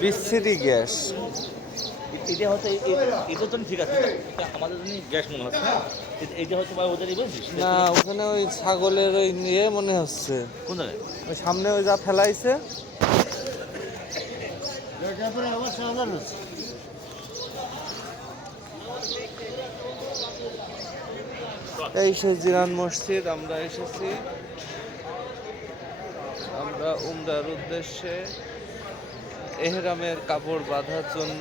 বিচ্ছিরি গ্যাস। এটা হচ্ছে এটার জন্য ঠিক আছে, এটা আমাদের জন্য গ্যাস মনে হচ্ছে। এইটা হচ্ছে বা ওদেরই বুঝছিস না, ওখানে ওই ছাগলের ওই নিয়ে মনে হচ্ছে। কোন জায়গায়? ওই সামনে ওই যা ফেলাইছে। এই সে জিরান মসজিদ, আমরা এসেছি। আমরা উমরার উদ্দেশ্যে এহরামের কাপড় বাঁধার জন্য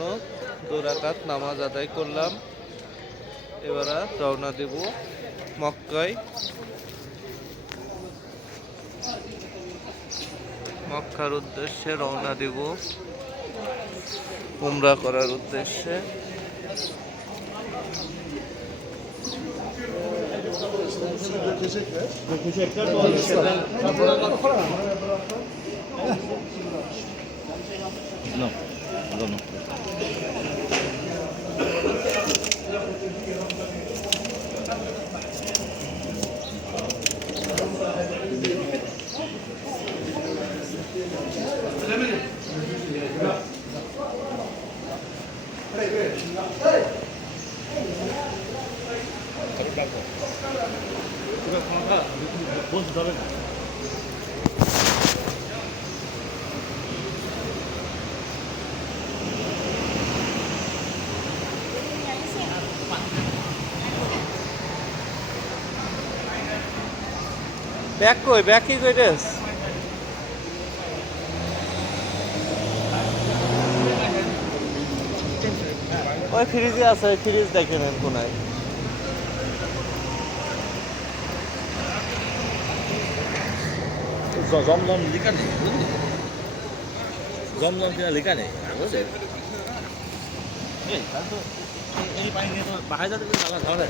2 রাকাত নামাজ আদায় করলাম। এবার রওনা দেব মক্কায়। মক্কার উদ্দেশ্যে রওনা দেব উমরা করার উদ্দেশ্যে। No, no, no. ব্যাগ কই, ব্যাগ কি কইতেছ? ওই ফ্রিজে আছে, ওই ফ্রিজ দেখে নেন কোনায়। জমজম লেখা নেই, বুঝলি? জমজম কিনা লেখা নেই, বুঝলি? এই তাহলে তো এই পানি নিয়ে তো বাহায় যাতে ঝালা ঝাড়ে।